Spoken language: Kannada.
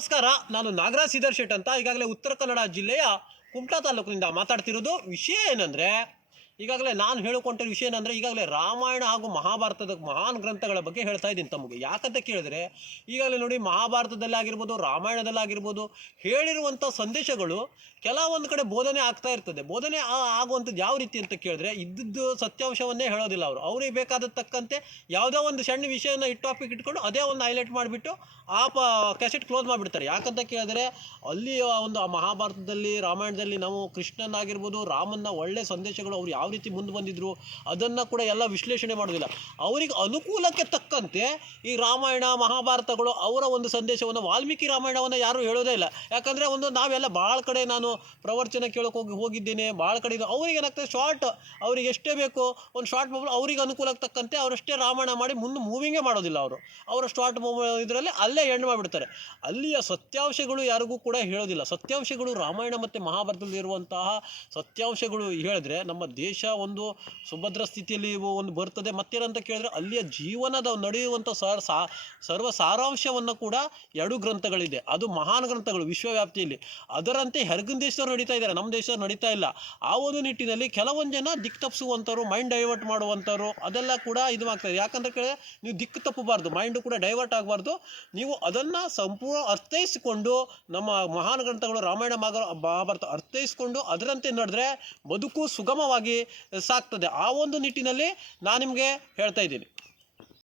ನಮಸ್ಕಾರ, ನಾನು ನಾಗರಾಜ್ ಸಿದ್ದರ್ ಶೆಟ್ ಅಂತ. ಈಗಾಗಲೇ ಉತ್ತರ ಕನ್ನಡ ಜಿಲ್ಲೆಯ ಕುಮಟಾ ತಾಲೂಕಿನಿಂದ ಮಾತಾಡ್ತಿರೋದು. ವಿಷಯ ಏನಂದರೆ, ಈಗಾಗಲೇ ನಾನು ಹೇಳಿಕೊಂಡಿರೋ ವಿಷಯ ಏನಂದರೆ, ಈಗಾಗಲೇ ರಾಮಾಯಣ ಹಾಗೂ ಮಹಾಭಾರತದ ಮಹಾನ್ ಗ್ರಂಥಗಳ ಬಗ್ಗೆ ಹೇಳ್ತಾ ಇದ್ದೀನಿ ತಮಗೆ. ಯಾಕಂತ ಕೇಳಿದ್ರೆ, ಈಗಾಗಲೇ ನೋಡಿ, ಮಹಾಭಾರತದಲ್ಲಾಗಿರ್ಬೋದು, ರಾಮಾಯಣದಲ್ಲಾಗಿರ್ಬೋದು, ಹೇಳಿರುವಂಥ ಸಂದೇಶಗಳು ಕೆಲವೊಂದು ಕಡೆ ಬೋಧನೆ ಆಗ್ತಾ ಇರ್ತದೆ. ಬೋಧನೆ ಆಗುವಂಥದ್ದು ಯಾವ ರೀತಿ ಅಂತ ಕೇಳಿದ್ರೆ, ಇದ್ದದ್ದು ಸತ್ಯಾಂಶವನ್ನೇ ಹೇಳೋದಿಲ್ಲ ಅವರು. ಅವ್ರಿಗೆ ಬೇಕಾದ ತಕ್ಕಂತೆ ಯಾವುದೋ ಒಂದು ಸಣ್ಣ ವಿಷಯನ ಟಾಪಿಕ್ ಇಟ್ಕೊಂಡು ಅದೇ ಒಂದು ಹೈಲೈಟ್ ಮಾಡಿಬಿಟ್ಟು ಕ್ಯಾಸೆಟ್ ಕ್ಲೋಸ್ ಮಾಡಿಬಿಡ್ತಾರೆ. ಯಾಕಂತ ಕೇಳಿದ್ರೆ, ಅಲ್ಲಿ ಒಂದು ಮಹಾಭಾರತದಲ್ಲಿ, ರಾಮಾಯಣದಲ್ಲಿ ನಾವು ಕೃಷ್ಣನಾಗಿರ್ಬೋದು, ರಾಮನ್ನ ಒಳ್ಳೆ ಸಂದೇಶಗಳು ಅವ್ರು ಯಾವ ರೀತಿ ಮುಂದೆ ಬಂದಿದ್ರು ಅದನ್ನು ಕೂಡ ಎಲ್ಲ ವಿಶ್ಲೇಷಣೆ ಮಾಡೋದಿಲ್ಲ. ಅವರಿಗೆ ಅನುಕೂಲಕ್ಕೆ ತಕ್ಕಂತೆ ಈ ರಾಮಾಯಣ ಮಹಾಭಾರತಗಳು ಅವರ ಒಂದು ಸಂದೇಶವನ್ನು, ವಾಲ್ಮೀಕಿ ರಾಮಾಯಣವನ್ನು ಯಾರೂ ಹೇಳೋದೇ ಇಲ್ಲ. ಯಾಕಂದರೆ ನಾವೆಲ್ಲ ಭಾಳ ಕಡೆ ನಾನು ಪ್ರವಚನ ಕೇಳೋಕೆ ಹೋಗಿದ್ದೇನೆ, ಭಾಳ ಕಡೆ ಇದು. ಅವ್ರಿಗೆ ಏನಾಗ್ತದೆ, ಶಾರ್ಟ್, ಅವ್ರಿಗೆ ಎಷ್ಟೇ ಬೇಕು ಒಂದು ಶಾರ್ಟ್ ಮೊಬೈಲ್, ಅವ್ರಿಗೆ ಅನುಕೂಲಕ್ಕೆ ತಕ್ಕಂತೆ ಅವರಷ್ಟೇ ರಾಮಾಯಣ ಮಾಡಿ ಮುಂದೆ ಮೂವಿಂಗೇ ಮಾಡೋದಿಲ್ಲ. ಅವರ ಶಾರ್ಟ್ ಮೊಬೈಲ್ ಇದರಲ್ಲಿ ಅಲ್ಲೇ ಎಂಡ್ ಮಾಡಿಬಿಡ್ತಾರೆ. ಅಲ್ಲಿಯ ಸತ್ಯಾಂಶಗಳು ಯಾರಿಗೂ ಕೂಡ ಹೇಳೋದಿಲ್ಲ. ಸತ್ಯಾಂಶಗಳು ರಾಮಾಯಣ ಮತ್ತು ಮಹಾಭಾರತದಲ್ಲಿ ಇರುವಂತಹ ಸತ್ಯಾಂಶಗಳು ಹೇಳಿದ್ರೆ ನಮ್ಮ ದೇಶ ಒಂದು ಸುಭದ್ರ ಸ್ಥಿತಿಯಲ್ಲಿ ಒಂದು ಬರ್ತದೆ. ಮತ್ತೇನಂತ ಕೇಳಿದ್ರೆ, ಅಲ್ಲಿಯ ಜೀವನದ ನಡೆಯುವಂಥ ಸರ್ವ ಸಾರಾಂಶವನ್ನು ಕೂಡ 2 ಗ್ರಂಥಗಳಿದೆ. ಅದು ಮಹಾನ್ ಗ್ರಂಥಗಳು ವಿಶ್ವವ್ಯಾಪ್ತಿಯಲ್ಲಿ. ಅದರಂತೆ ಹೊರಗಿನ ದೇಶದವ್ರು ನಡೀತಾ ಇದ್ದಾರೆ, ನಮ್ಮ ದೇಶದವ್ರು ನಡೀತಾ ಇಲ್ಲ. ಆ ಒಂದು ನಿಟ್ಟಿನಲ್ಲಿ ಕೆಲವೊಂದು ಜನ ದಿಕ್ಕು ತಪ್ಪಿಸುವಂಥವ್ರು, ಮೈಂಡ್ ಡೈವರ್ಟ್ ಮಾಡುವಂಥವ್ರು, ಅದೆಲ್ಲ ಕೂಡ ಇದು ಆಗ್ತಾಯಿದೆ. ಯಾಕಂತ ಕೇಳಿದ್ರೆ, ನೀವು ದಿಕ್ಕು ತಪ್ಪಬಾರ್ದು, ಮೈಂಡು ಕೂಡ ಡೈವರ್ಟ್ ಆಗಬಾರ್ದು. ನೀವು ಅದನ್ನು ಸಂಪೂರ್ಣ ಅರ್ಥೈಸಿಕೊಂಡು, ನಮ್ಮ ಮಹಾನ್ ಗ್ರಂಥಗಳು ರಾಮಾಯಣ ಮಹಾಭಾರತ ಅರ್ಥೈಸಿಕೊಂಡು ಅದರಂತೆ ನಡೆದ್ರೆ ಬದುಕು ಸುಗಮವಾಗಿ ಸಾಗ್ತದೆ. ಆ ಒಂದು ನಿಟ್ಟಿನಲ್ಲಿ ನಾನು ನಿಮಗೆ ಹೇಳ್ತಾ ಇದ್ದೀನಿ.